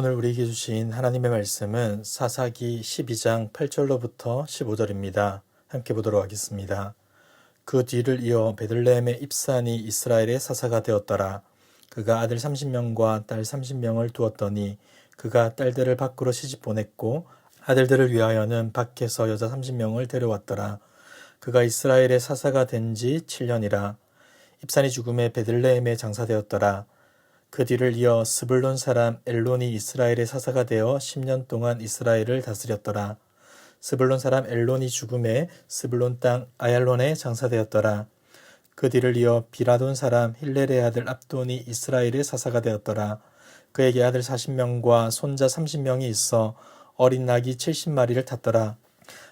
오늘 우리에게 주신 하나님의 말씀은 사사기 12장 8절로부터 15절입니다. 함께 보도록 하겠습니다. 그 뒤를 이어 베들레헴의 입산이 이스라엘의 사사가 되었더라. 그가 아들 30명과 딸 30명을 두었더니 그가 딸들을 밖으로 시집 보냈고 아들들을 위하여는 밖에서 여자 30명을 데려왔더라. 그가 이스라엘의 사사가 된 지 7년이라. 입산이 죽음에 베들레헴에 장사되었더라. 그 뒤를 이어 스불론 사람 엘론이 이스라엘의 사사가 되어 10년 동안 이스라엘을 다스렸더라. 스불론 사람 엘론이 죽음에 스불론 땅 아얄론에 장사되었더라. 그 뒤를 이어 비라돈 사람 힐렐의 아들 압돈이 이스라엘의 사사가 되었더라. 그에게 아들 40명과 손자 30명이 있어 어린 낙이 70마리를 탔더라.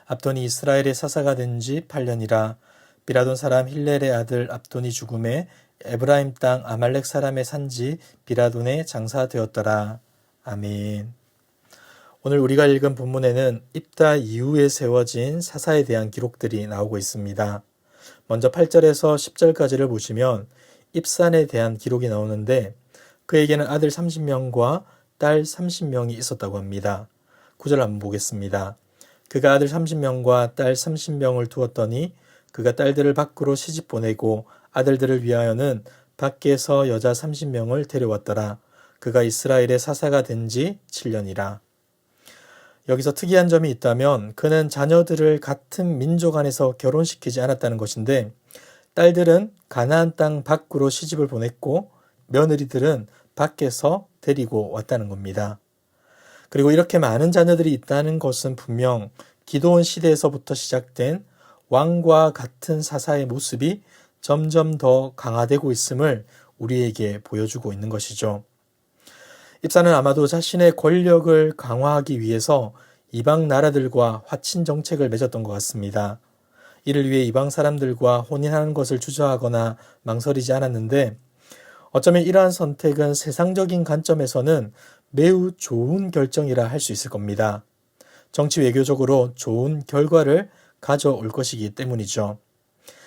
압돈이 이스라엘의 사사가 된 지 8년이라. 비라돈 사람 힐렐의 아들 압돈이 죽음에 에브라임 땅 아말렉 사람의 산지 비라돈에 장사되었더라. 아멘. 오늘 우리가 읽은 본문에는 입다 이후에 세워진 사사에 대한 기록들이 나오고 있습니다. 먼저 8절에서 10절까지를 보시면 입산에 대한 기록이 나오는데 그에게는 아들 30명과 딸 30명이 있었다고 합니다. 9절 한번 보겠습니다. 그가 아들 30명과 딸 30명을 두었더니 그가 딸들을 밖으로 시집 보내고 아들들을 위하여는 밖에서 여자 30명을 데려왔더라. 그가 이스라엘의 사사가 된 지 7년이라. 여기서 특이한 점이 있다면 그는 자녀들을 같은 민족 안에서 결혼시키지 않았다는 것인데 딸들은 가나안 땅 밖으로 시집을 보냈고 며느리들은 밖에서 데리고 왔다는 겁니다. 그리고 이렇게 많은 자녀들이 있다는 것은 분명 기드온 시대에서부터 시작된 왕과 같은 사사의 모습이 점점 더 강화되고 있음을 우리에게 보여주고 있는 것이죠. 입사는 아마도 자신의 권력을 강화하기 위해서 이방 나라들과 화친 정책을 맺었던 것 같습니다. 이를 위해 이방 사람들과 혼인하는 것을 주저하거나 망설이지 않았는데 어쩌면 이러한 선택은 세상적인 관점에서는 매우 좋은 결정이라 할 수 있을 겁니다. 정치 외교적으로 좋은 결과를 가져올 것이기 때문이죠.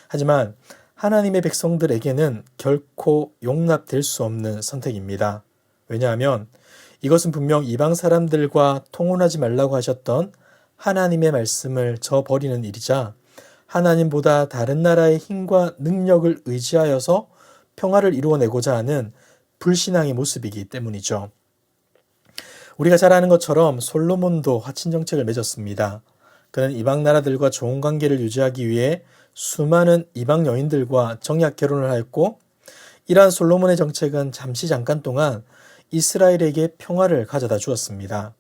하지만 하나님의 백성들에게는 결코 용납될 수 없는 선택입니다. 왜냐하면 이것은 분명 이방 사람들과 통혼하지 말라고 하셨던 하나님의 말씀을 저버리는 일이자 하나님보다 다른 나라의 힘과 능력을 의지하여서 평화를 이루어내고자 하는 불신앙의 모습이기 때문이죠. 우리가 잘 아는 것처럼 솔로몬도 화친 정책을 맺었습니다. 그는 이방 나라들과 좋은 관계를 유지하기 위해 수많은 이방 여인들과 정약 결혼을 하였고 이러한 솔로몬의 정책은 잠깐 동안 이스라엘에게 평화를 가져다 주었습니다.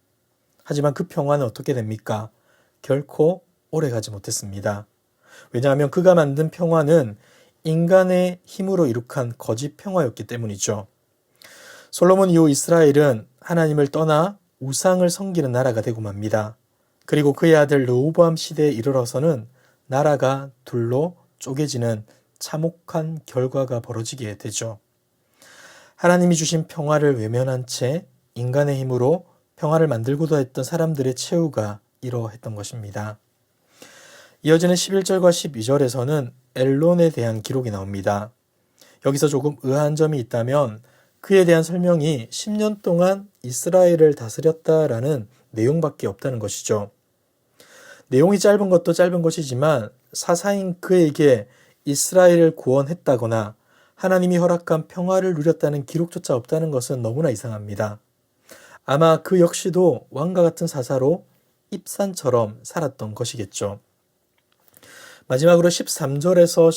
하지만 그 평화는 어떻게 됩니까? 결코 오래가지 못했습니다. 왜냐하면 그가 만든 평화는 인간의 힘으로 이룩한 거짓 평화였기 때문이죠. 솔로몬 이후 이스라엘은 하나님을 떠나 우상을 섬기는 나라가 되고 맙니다. 그리고 그의 아들 르호보암 시대에 이르러서는 나라가 둘로 쪼개지는 참혹한 결과가 벌어지게 되죠. 하나님이 주신 평화를 외면한 채 인간의 힘으로 평화를 만들고자 했던 사람들의 최후가 이러했던 것입니다. 이어지는 11절과 12절에서는 엘론에 대한 기록이 나옵니다. 여기서 조금 의아한 점이 있다면 그에 대한 설명이 10년 동안 이스라엘을 다스렸다라는 내용밖에 없다는 것이죠. 내용이 짧은 것도 짧은 것이지만 사사인 그에게 이스라엘을 구원했다거나 하나님이 허락한 평화를 누렸다는 기록조차 없다는 것은 너무나 이상합니다. 아마 그 역시도 왕과 같은 사사로 입산처럼 살았던 것이겠죠. 마지막으로 13절에서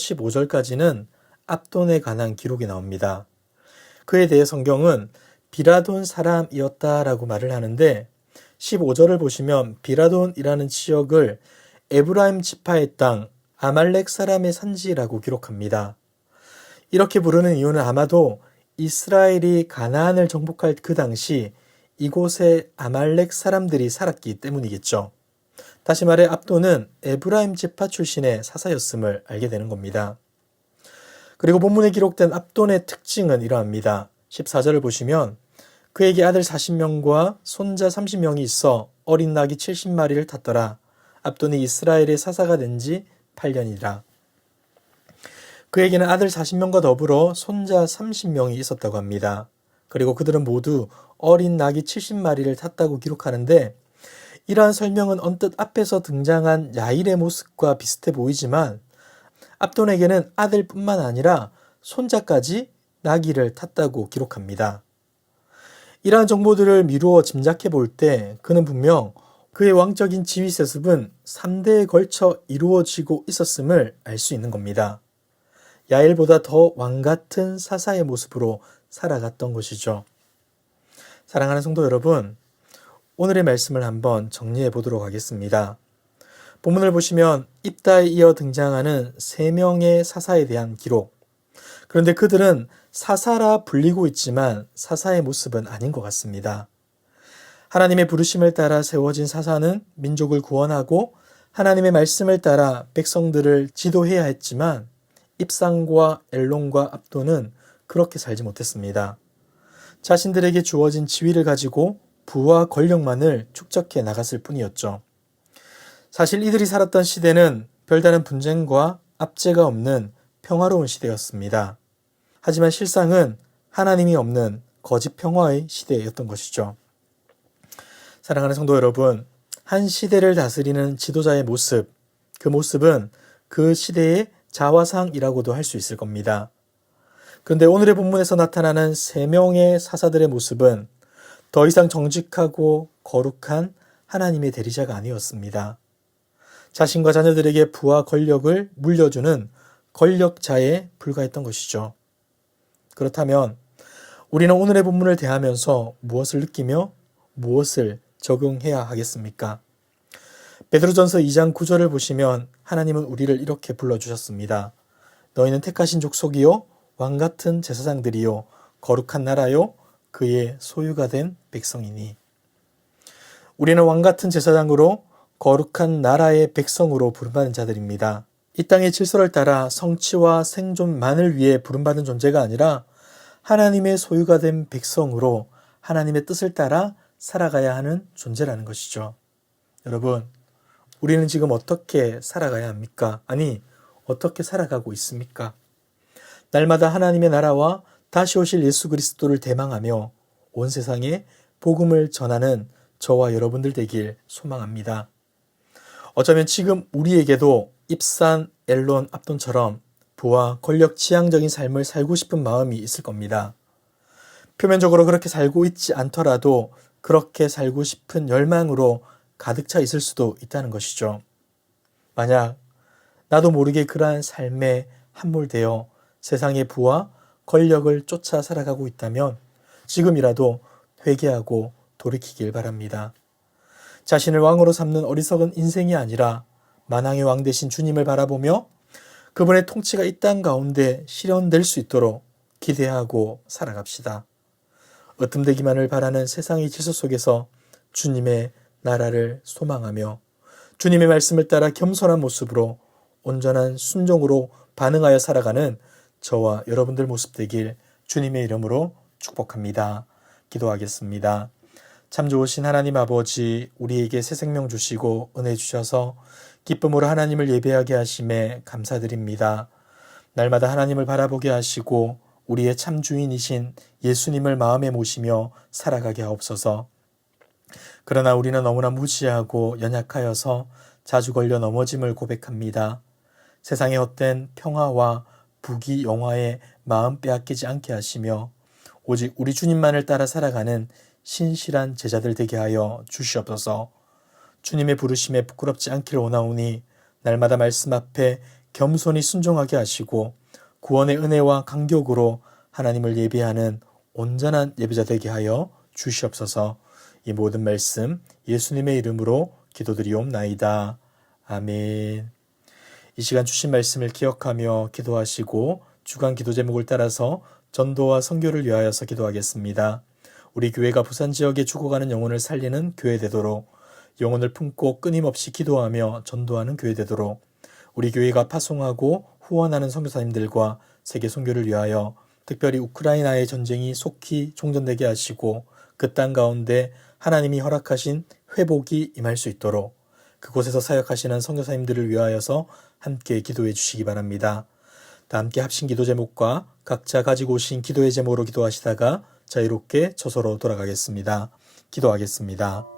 15절까지는 압돈에 관한 기록이 나옵니다. 그에 대해 성경은 비라돈 사람이었다라고 말을 하는데 15절을 보시면 비라돈이라는 지역을 에브라임 지파의 땅 아말렉 사람의 산지라고 기록합니다. 이렇게 부르는 이유는 아마도 이스라엘이 가나안을 정복할 그 당시 이곳에 아말렉 사람들이 살았기 때문이겠죠. 다시 말해 압돈은 에브라임 지파 출신의 사사였음을 알게 되는 겁니다. 그리고 본문에 기록된 압돈의 특징은 이러합니다. 14절을 보시면 그에게 아들 40명과 손자 30명이 있어 어린 낙이 70마리를 탔더라. 압돈이 이스라엘의 사사가 된 지 8년이라. 그에게는 아들 40명과 더불어 손자 30명이 있었다고 합니다. 그리고 그들은 모두 어린 낙이 70마리를 탔다고 기록하는데, 이러한 설명은 언뜻 앞에서 등장한 야일의 모습과 비슷해 보이지만 압돈에게는 아들뿐만 아니라 손자까지 나귀를 탔다고 기록합니다. 이러한 정보들을 미루어 짐작해 볼 때 그는 분명 그의 왕적인 지위 세습은 3대에 걸쳐 이루어지고 있었음을 알 수 있는 겁니다. 야일보다 더 왕같은 사사의 모습으로 살아갔던 것이죠. 사랑하는 성도 여러분, 오늘의 말씀을 한번 정리해 보도록 하겠습니다. 본문을 보시면 입다에 이어 등장하는 3명의 사사에 대한 기록. 그런데 그들은 사사라 불리고 있지만 사사의 모습은 아닌 것 같습니다. 하나님의 부르심을 따라 세워진 사사는 민족을 구원하고 하나님의 말씀을 따라 백성들을 지도해야 했지만 입상과 엘론과 압돈은 그렇게 살지 못했습니다. 자신들에게 주어진 지위를 가지고 부와 권력만을 축적해 나갔을 뿐이었죠. 사실 이들이 살았던 시대는 별다른 분쟁과 압제가 없는 평화로운 시대였습니다. 하지만 실상은 하나님이 없는 거짓 평화의 시대였던 것이죠. 사랑하는 성도 여러분, 한 시대를 다스리는 지도자의 모습, 그 모습은 그 시대의 자화상이라고도 할 수 있을 겁니다. 그런데 오늘의 본문에서 나타나는 3명의 사사들의 모습은 더 이상 정직하고 거룩한 하나님의 대리자가 아니었습니다. 자신과 자녀들에게 부와 권력을 물려주는 권력자에 불과했던 것이죠. 그렇다면 우리는 오늘의 본문을 대하면서 무엇을 느끼며 무엇을 적용해야 하겠습니까? 베드로전서 2장 9절을 보시면 하나님은 우리를 이렇게 불러주셨습니다. 너희는 택하신 족속이요 왕같은 제사장들이요 거룩한 나라요 그의 소유가 된 백성이니. 우리는 왕같은 제사장으로 거룩한 나라의 백성으로 부름받은 자들입니다. 이 땅의 질서를 따라 성취와 생존만을 위해 부름받은 존재가 아니라 하나님의 소유가 된 백성으로 하나님의 뜻을 따라 살아가야 하는 존재라는 것이죠. 여러분, 우리는 지금 어떻게 살아가야 합니까? 아니, 어떻게 살아가고 있습니까? 날마다 하나님의 나라와 다시 오실 예수 그리스도를 대망하며 온 세상에 복음을 전하는 저와 여러분들 되길 소망합니다. 어쩌면 지금 우리에게도 입산, 엘론, 압돈처럼 부와 권력 지향적인 삶을 살고 싶은 마음이 있을 겁니다. 표면적으로 그렇게 살고 있지 않더라도 그렇게 살고 싶은 열망으로 가득 차 있을 수도 있다는 것이죠. 만약 나도 모르게 그러한 삶에 함몰되어 세상의 부와 권력을 쫓아 살아가고 있다면 지금이라도 회개하고 돌이키길 바랍니다. 자신을 왕으로 삼는 어리석은 인생이 아니라 만왕의 왕 되신 주님을 바라보며 그분의 통치가 이 땅 가운데 실현될 수 있도록 기대하고 살아갑시다. 으뜸되기만을 바라는 세상의 질서 속에서 주님의 나라를 소망하며 주님의 말씀을 따라 겸손한 모습으로 온전한 순종으로 반응하여 살아가는 저와 여러분들 모습 되길 주님의 이름으로 축복합니다. 기도하겠습니다. 참 좋으신 하나님 아버지, 우리에게 새 생명 주시고 은혜 주셔서 기쁨으로 하나님을 예배하게 하심에 감사드립니다. 날마다 하나님을 바라보게 하시고 우리의 참 주인이신 예수님을 마음에 모시며 살아가게 하옵소서. 그러나 우리는 너무나 무지하고 연약하여서 자주 걸려 넘어짐을 고백합니다. 세상의 헛된 평화와 부귀 영화에 마음 빼앗기지 않게 하시며 오직 우리 주님만을 따라 살아가는 신실한 제자들 되게 하여 주시옵소서. 주님의 부르심에 부끄럽지 않기를 원하오니 날마다 말씀 앞에 겸손히 순종하게 하시고 구원의 은혜와 감격으로 하나님을 예배하는 온전한 예배자 되게 하여 주시옵소서. 이 모든 말씀 예수님의 이름으로 기도드리옵나이다. 아멘. 이 시간 주신 말씀을 기억하며 기도하시고 주간 기도 제목을 따라서 전도와 선교를 위하여서 기도하겠습니다. 우리 교회가 부산 지역에 죽어가는 영혼을 살리는 교회 되도록, 영혼을 품고 끊임없이 기도하며 전도하는 교회 되도록, 우리 교회가 파송하고 후원하는 선교사님들과 세계 선교를 위하여 특별히 우크라이나의 전쟁이 속히 종전되게 하시고 그 땅 가운데 하나님이 허락하신 회복이 임할 수 있도록 그곳에서 사역하시는 선교사님들을 위하여서 함께 기도해 주시기 바랍니다. 다 함께 합신 기도 제목과 각자 가지고 오신 기도의 제목으로 기도하시다가 자유롭게 저소로 돌아가겠습니다. 기도하겠습니다.